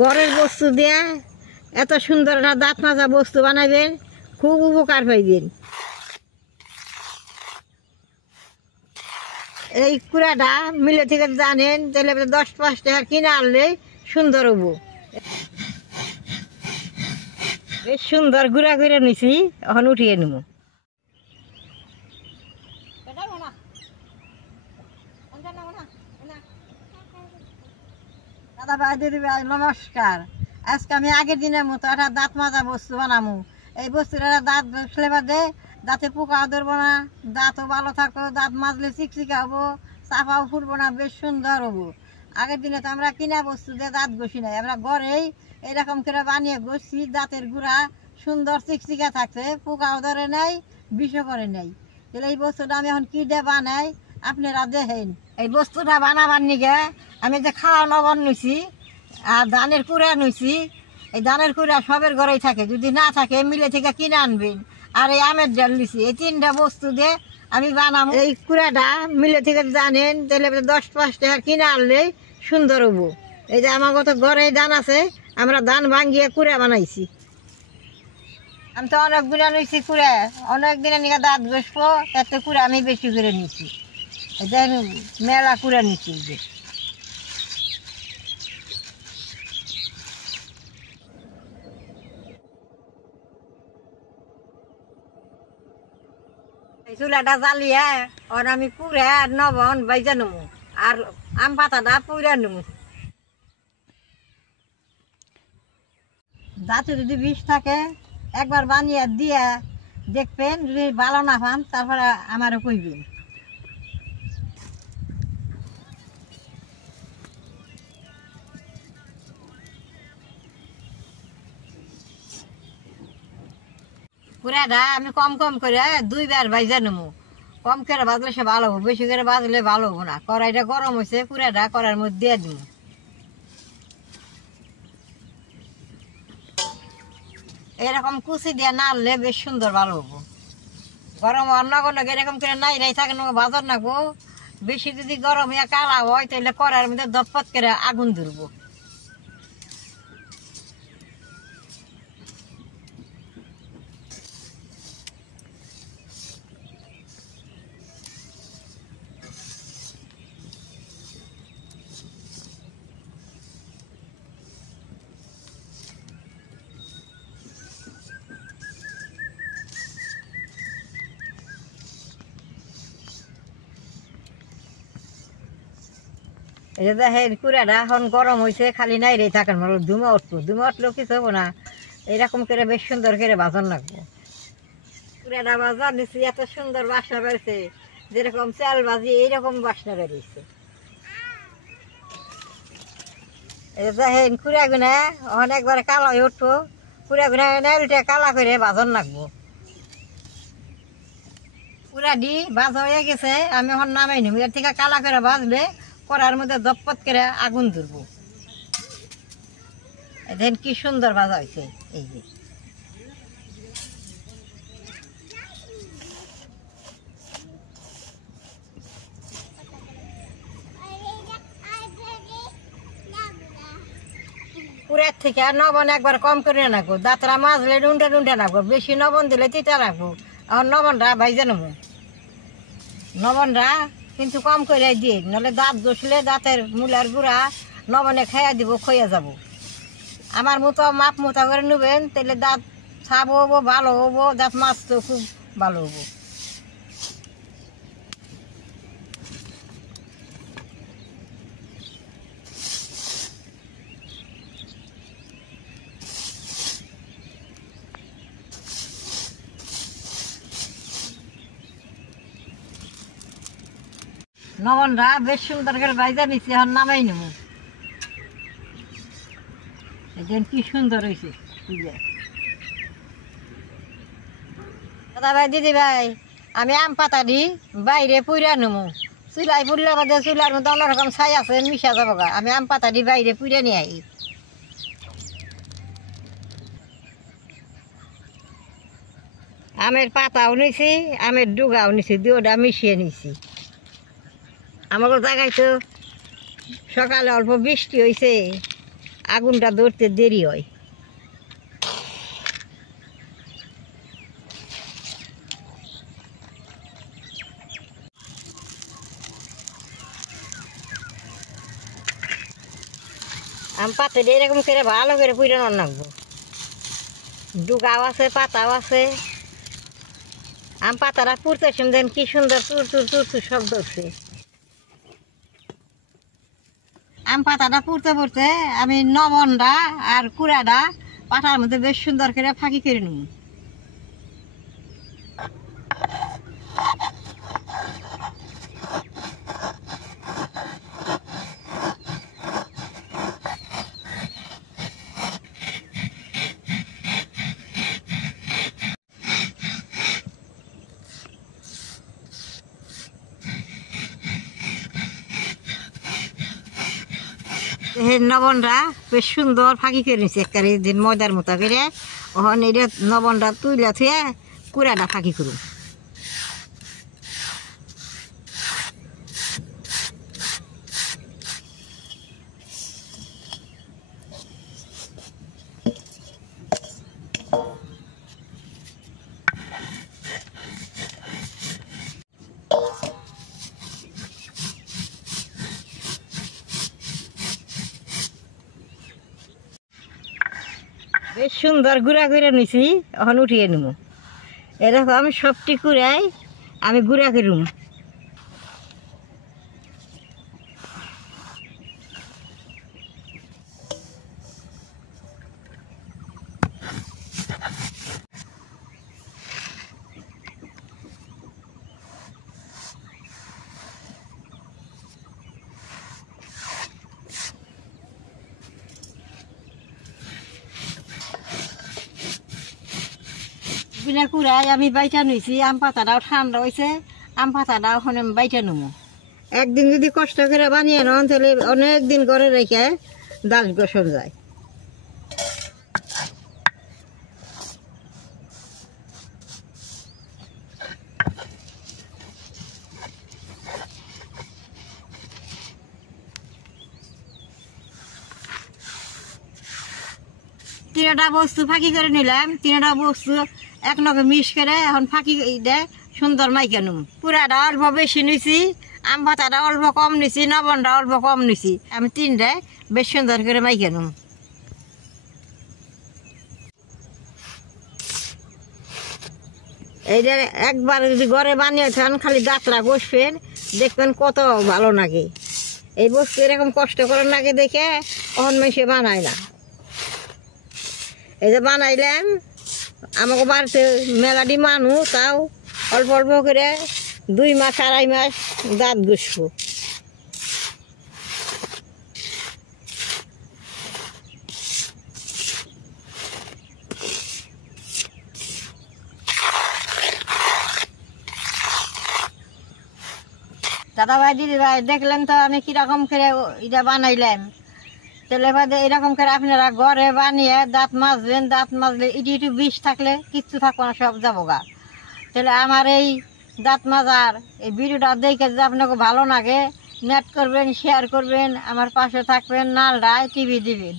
ঘরের বস্তু দিয়ে এত সুন্দর একটা দাঁত মাজা বস্তু বানাবেন, খুব উপকার পাইবেন। এই কুড়াটা মিলে থেকে জানেন তাহলে 10-5 টাকা কিনে আনলে সুন্দর হবো। বেশ সুন্দর গুঁড়া করে নিছি, এখন উঠিয়ে নেব। দাদা ভাই দিদি ভাই নমস্কার। আজকে আমি আগের দিনের মতো একটা দাঁত মাজা বস্তু বানাবো। এই বস্তুটা দাঁত বসলে বাদে দাঁতে পোকা ধরবো না, দাঁতও ভালো থাকবো, দাঁত মাজলে চিকচিকা হবো, চাপাও ফুটবো না, বেশ সুন্দর হবো। আগের দিনে তো আমরা কিনা বস্তু দিয়ে দাঁত ঘষি নাই, আমরা ঘরেই এরকম করে বানিয়ে ঘষছি। দাঁতের গুঁড়া সুন্দর চিকচিকা থাকছে, পোকাও ধরে নাই, বিষও করে নাই। তাহলে এই বস্তুটা আমি এখন কি দিয়ে বানাই আপনারা দেখেন। এই বস্তুটা বানাবার নিগে আমি যে খাওয়া লবণ নিছি আর ধানের কুড়া নিছি। এই ধানের কুড়া সবের ঘরেই থাকে, যদি না থাকে মিলে থেকে কিনে আনবেন। আর এই আমের ডাল নিছি, এই 3টা বস্তু দিয়ে আমি বানাবো। এই কুড়াটা মিলে থেকে জানেন তাহলে 10-5 টাকা কিনে আনলে সুন্দর হবো। এই যে আমার কত ঘরে ধান আছে, আমরা ধান ভাঙ্গিয়ে কুড়া বানাইছি। আমি তো অনেক গুঁড়া নিয়েছি কুড়া, অনেক দিনের নিয়ে দাঁত ঘষবো, এত কুড়া আমি বেশি করে নিছি। মেলা কুড়া নিছি। যে চুলাটা জ্বালিয়ে ওর আমি কুড়া নবন বাইজা নেবো আর আম পাতাটা পুড়ে নেবো। দাঁতে যদি বিষ থাকে একবার বানিয়ে দিয়ে দেখবেন, যদি ভালো না পান তারপরে আমারও কইবেন। কুড়াটা আমি কম কম করে 2বার ভাইজা নেবো। কম করে বাজলে সে ভালো হবো, বেশি করে বাজলে ভালো হবো না। কড়াইটা গরম হয়েছে, কুড়াটা কড়াইয়ের মধ্যে দিয়ে দিব। এরকম কুচি দিয়ে নাড়লে বেশ সুন্দর ভালো হবো। গরম অন্য কোনো এরকম করে নাই রাই থাকে বাজার নাকবো। বেশি যদি গরম ইয়া কালা হয় তাহলে কড়াইয়ের মধ্যে দপত করে আগুন ধরবো। এই যে দেখেন কুড়াটা এখন গরম হয়েছে, খালি নাই রে থাকেন মানে ধুমে উঠবো। ধুমে উঠলেও কিছু হবো না, এইরকম করে বেশ সুন্দর করে বাজার লাগবো। কুড়াটা বাজার নিচ্ছি, এত সুন্দর বাসনা বেরোছে, যেরকম চাল ভাজি এইরকম বাসনা বেরিয়েছে। এই যে দেখেন কুড়া গুনা এখন একবারে কালো হয়ে উঠবো। কুড়া গুনা নাইলটা কালা করে বাজার লাগবো। কুড়া দি বাজা হয়ে গেছে, আমি এখন নামাই নিব। এর থেকে কালা করে বাজলে কড়ার মধ্যে দপত করে আগুন ধরবো। দেখেন কি সুন্দর ভাজা হয়েছে। এই যে কুড়ার থেকে লবণ একবার কম করে রাখবো। দাঁতরা মাজলে ডুন্ডা ডুন্ডা রাখবো, বেশি লবণ দিলে তিতা রাখবো। এখন লবণটা ভাইজা নেবো। লবণটা কিন্তু কম করে দিই, নাহলে দাঁত ঘষলে দাঁতের মূলার গুঁড়া লবণে খাইয়া দিব, খইয়া যাব। আমার মতো মাপ মতো করে নেবেন, তাহলে দাঁত ছাপ হবো, ভালো হবো, দাঁত মাছতেও খুব ভালো হবো। লবণটা বেশ সুন্দর করে ভাইজা নিচ্ছি, এখন নামাই নেব। দেখেন কি সুন্দর হয়েছে। দাদা ভাই দিদি ভাই, আমি আম পাতা দি বাইরে পুইরা নেবো। চুলাই পুড়লে বাদে চুলার মধ্যে অন্যরকম ছাই আছে, মিশা যাবো গা। আমি আম পাতা দি বাইরে পুইরা নিয়ে আই। আমের পাতাও নিছি, আমের ডুগাও নিছি, দুটা মিশিয়ে নিছি। আমার জায়গায় তো সকালে অল্প বৃষ্টি হয়েছে, আগুনটা ধরতে দেরি হয়। আম পাতে এরকম করে ভালো করে পুরানো রাখবো। ডুগাও আছে, পাতাও আছে। আম পাতাটা পুড়তে শুনতেন কি সুন্দর তুর তুর তুর তুর শব্দ হচ্ছে। আম পাতাটা পুড়তে পুড়তে আমি লবণটা আর কুড়াটা পাতার মধ্যে বেশ সুন্দর করে ফাঁকি করে নিই। লবণটা বেশ সুন্দর ফাঁকি করে নিচ্ছে একবারে দিন ময়দার মতো করে। ওখানে এটা লবণটা তুইলা থুয়ে কুড়াটা ফাঁকি করুন। বেশ সুন্দর গুঁড়া করে নিছি, এখন উঠিয়ে নিব। এরকম সবটি কুড়াই আমি গুঁড়া করুম। বিনা কুড়াই আমি বাইটা নিছি। আম পাতাটাও ঠান্ডা হয়েছে, আম পাতাটাও ওখানে আমি বাইটা নেবো। একদিন যদি কষ্ট করে বানিয়ে নেন তাহলে অনেক দিন করে রেখে দাস বসন যায়। তিনটা বস্তু ফাঁকি করে নিলাম, তিনটা বস্তু এক লগে মিক্স করে এখন ফাঁকি দে সুন্দর মাইকে নুম। পুরাটা অল্প বেশি নিছি, আম পাতাটা অল্প কম নিছি, লবণটা অল্প কম নিছি। আমি তিনটা বেশ সুন্দর করে মাইকে নুম। এইটা একবার যদি ঘরে বানিয়ে থান খালি দাঁতরা বসবেন, দেখবেন কত ভালো লাগে। এই বস্তু এরকম কষ্ট করে লাগে দেখে অহন মেশে বানায় না। এই যে বানাইলাম, আমাকে বাড়িতে মেলাডি মানুষ, তাও অল্প অল্প করে 2 মাস 2.5 মাস দাঁত ঘষবো। দাদা ভাই দিদি ভাই দেখলেন তো আমি কিরকম করে এটা বানাইলাম। তাহলে এরকম করে আপনারা ঘরে বানিয়ে দাঁত মাজবেন। দাঁত মাজলে ইটি ইটি বিষ থাকলে কিচ্ছু থাকবো না, সব যাবো গা। তাহলে আমার এই দাঁত মাজার এই ভিডিওটা দেখে যদি আপনাকে ভালো লাগে, নেট করবেন, শেয়ার করবেন, আমার পাশে থাকবেন, নালডায় টিভি দিবেন।